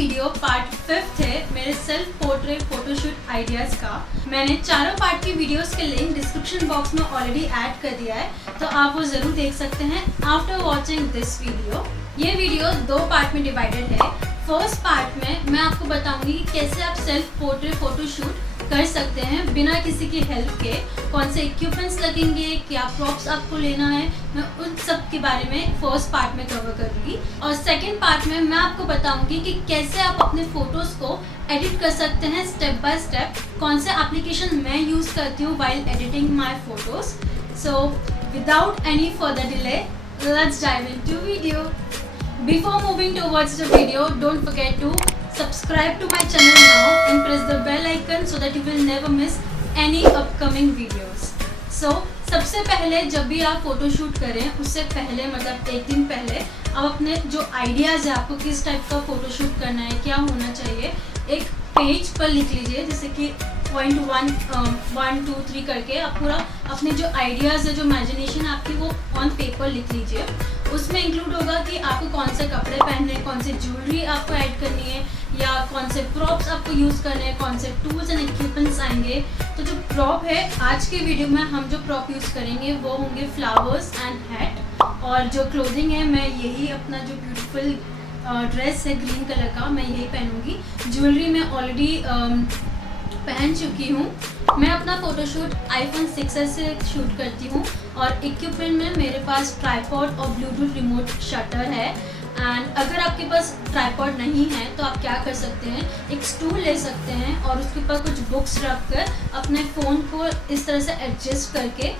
Video part 5 है मेरे self portrait photoshoot ideas का। मैंने चारों पार्ट की वीडियोस के लिंक डिस्क्रिप्शन बॉक्स में ऑलरेडी ऐड कर दिया है, तो आप वो ज़रूर देख सकते हैं आफ्टर वॉचिंग दिस वीडियो। ये वीडियो 2 पार्ट में डिवाइडेड है। फर्स्ट पार्ट में मैं आपको बताऊंगी कि कैसे आप सेल्फ पोर्ट्रेट फोटोशूट कर सकते हैं बिना किसी की हेल्प के, कौन से इक्विपमेंट्स लगेंगे, क्या प्रॉप्स आपको लेना है, मैं उन सब के बारे में फर्स्ट पार्ट में कवर करूँगी। और सेकंड पार्ट में मैं आपको बताऊंगी कि कैसे आप अपने फ़ोटोज़ को एडिट कर सकते हैं स्टेप बाय स्टेप, कौन से एप्लीकेशन मैं यूज़ करती हूँ while editing my photos. So without any further delay, let's dive into video. Before moving towards the video, don't forget to subscribe to my channel now and press the bell icon so that you will never miss any upcoming videos. So सबसे पहले जब भी आप photoshoot करें उससे पहले मतलब एक दिन पहले आप अपने जो आइडियाज़ है, आपको किस टाइप का फोटोशूट करना है, क्या होना चाहिए, एक पेज पर लिख लीजिए। जैसे कि पॉइंट 1, 2, 3 करके आप पूरा अपने जो आइडियाज़ है, जो इमेजिनेशन आपकी, वो ऑन पेपर लिख लीजिए। उसमें इंक्लूड होगा कि आपको कौन से कपड़े पहनने हैं, कौन से ज्वेलरी आपको ऐड करनी है, या कौन से प्रॉप्स आपको यूज़ करने हैं, कौन से टूल्स एंड इक्विपमेंट्स आएंगे। तो जो प्रॉप है आज के वीडियो में हम जो प्रॉप यूज़ करेंगे वो होंगे फ्लावर्स एंड हैट। और जो क्लोथिंग है, मैं यही अपना जो ब्यूटीफुल ड्रेस है ग्रीन कलर का, मैं यही पहनूंगी। ज्वेलरी मैं ऑलरेडी पहन चुकी हूँ। मैं अपना फ़ोटोशूट iPhone 6s से शूट करती हूँ और इक्विपमेंट में मेरे पास ट्राइपॉड और ब्लूटूथ रिमोट शटर है। एंड अगर आपके पास ट्राइपॉड नहीं है तो आप क्या कर सकते हैं, एक स्टूल ले सकते हैं और उसके ऊपर कुछ बुक्स रख कर अपने फ़ोन को इस तरह से एडजस्ट करके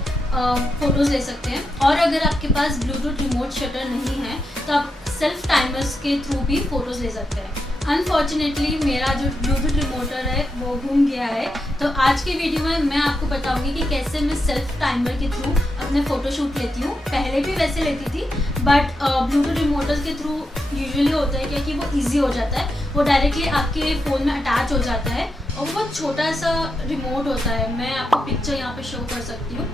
फ़ोटोज़ ले सकते हैं। और अगर आपके पास ब्लूटूथ रिमोट शटर नहीं है तो आप सेल्फ टाइमर्स के थ्रू भी फ़ोटोज़ ले सकते हैं। अनफॉर्चुनेटली मेरा जो ब्लूटूथ रिमोटर है वो घूम गया है, तो आज के वीडियो में मैं आपको बताऊंगी कि कैसे मैं सेल्फ टाइमर के थ्रू अपने फ़ोटोशूट लेती हूँ। पहले भी वैसे लेती थी, बट ब्लूटूथ रिमोटर के थ्रू यूजुअली होता है क्या कि वो इजी हो जाता है, वो डायरेक्टली आपके फ़ोन में अटैच हो जाता है और वो बहुत छोटा सा रिमोट होता है। मैं आपको पिक्चर यहाँ पे शो कर सकती हूँ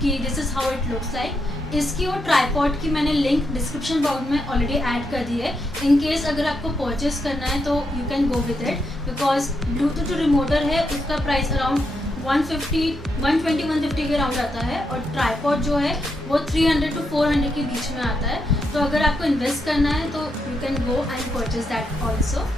कि this is how it looks like. इसकी और ट्राइपॉड की मैंने लिंक डिस्क्रिप्शन बॉक्स में ऑलरेडी ऐड कर दी है। इन केस अगर आपको परचेस करना है तो you can go with it, because Bluetooth remoter है उसका प्राइस अराउंड 120-150 के अराउंड आता है, और ट्राइपॉड जो है वो 300 to 400 के बीच में आता है। तो अगर आपको इन्वेस्ट करना है तो you can go and purchase that also.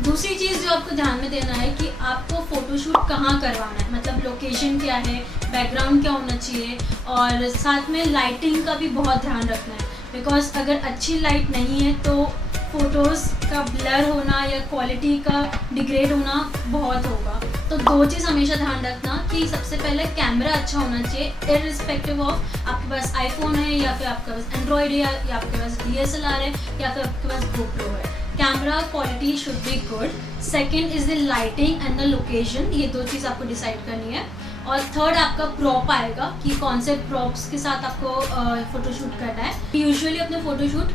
दूसरी चीज़ जो आपको ध्यान में देना है कि आपको फ़ोटोशूट कहाँ करवाना है, मतलब लोकेशन क्या है, बैकग्राउंड क्या होना चाहिए, और साथ में लाइटिंग का भी बहुत ध्यान रखना है। बिकॉज अगर अच्छी लाइट नहीं है तो फ़ोटोज़ का ब्लर होना या क्वालिटी का डिग्रेड होना बहुत होगा। तो 2 चीज़ हमेशा ध्यान रखना कि सबसे पहले कैमरा अच्छा होना चाहिए, इररिस्पेक्टिव ऑफ आपके पास आईफोन है या फिर आपके पास एंड्रॉयड है या आपके पास DSLR है या फिर आपके पास GoPro है। Camera quality should be good. Second is the lighting and the location, ये 2 चीज़ आपको डिसाइड करनी है। और थर्ड आपका प्रॉप आएगा कि कौन से प्रॉप्स के साथ आपको फ़ोटोशूट करना है। यूजुअली अपने फ़ोटोशूट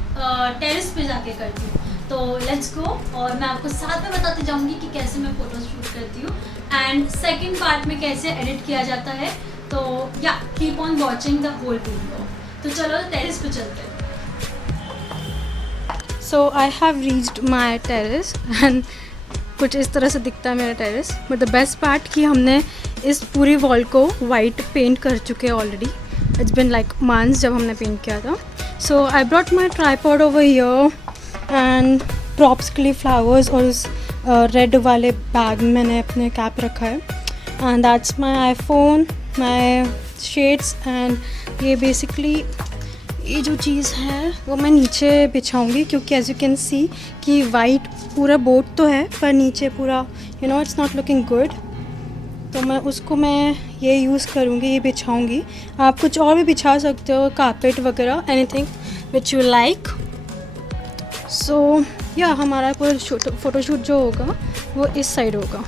टेरेस पे जाके करती हूँ, तो लेट्स गो। और मैं आपको साथ में बताते जाऊँगी कि कैसे मैं फ़ोटो शूट करती हूँ एंड सेकेंड पार्ट में कैसे एडिट किया जाता है। तो या keep on watching the whole video. तो चलो टेरेस पे चलते हैं। So I have reached my terrace and कुछ इस तरह से दिखता है मेरा terrace. But the best part कि हमने इस पूरी वॉल को वाइट पेंट कर चुके हैं already. It's been like months जब हमने पेंट किया था। So I brought my tripod over here and props के लिए फ्लावर्स और उस रेड वाले बैग में मैंने अपने कैप रखा है। And that's my iPhone, my shades and ये बेसिकली ये जो चीज़ है वो मैं नीचे बिछाऊंगी, क्योंकि एज यू कैन सी कि वाइट पूरा बोर्ड तो है पर नीचे पूरा इट्स नॉट लुकिंग गुड। तो मैं ये यूज़ करूँगी, ये बिछाऊँगी। आप कुछ और भी बिछा सकते हो, कारपेट वगैरह, एनीथिंग विच यू लाइक। सो या हमारा पूरा फ़ोटोशूट जो होगा वो इस साइड होगा।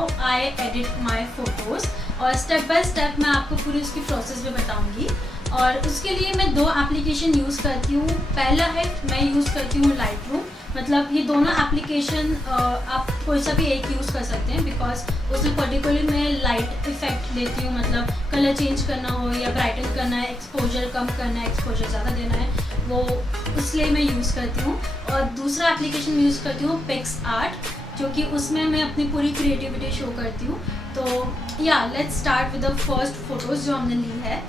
How I edit my photos, और स्टेप बाय स्टेप मैं आपको पूरी उसकी प्रोसेस भी बताऊंगी। और उसके लिए मैं 2 एप्लीकेशन यूज़ करती हूँ। पहला है मैं यूज़ करती हूँ लाइटरूम, मतलब ये दोनों एप्लीकेशन आप कोई सा भी एक यूज़ कर सकते हैं, बिकॉज उसमें पर्टिकुलरली मैं लाइट इफेक्ट देती हूँ, मतलब कलर चेंज करना हो या ब्राइटन करना है, एक्सपोजर कम करना है, एक्सपोजर ज़्यादा देना है, वो इसलिए मैं यूज़ करती हूँ। और दूसरा एप्लीकेशन मैं यूज़ करती हूँ पिक्स आर्ट, जो कि उसमें मैं अपनी पूरी क्रिएटिविटी शो करती हूँ। तो या let's start with the first photos जो हमने ली है।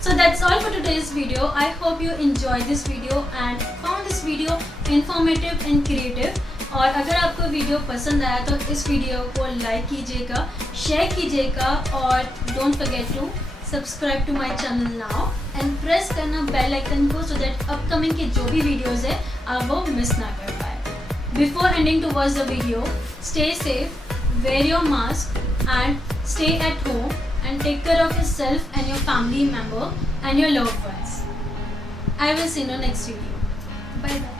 So that's all for today's video. I hope you enjoyed this video and found this video informative and creative. और अगर आपको वीडियो पसंद आया तो इस वीडियो को लाइक कीजिएगा, शेयर कीजिएगा और don't forget to subscribe to my channel now and press करना बेल आइकन को, सो दैट अपकमिंग के जो भी वीडियोस है आप वो मिस ना कर पाए। Before ending to watch the video, stay safe, wear your mask and stay at home and take care of yourself and your family member and your loved ones. I will see you in the next video. Bye bye.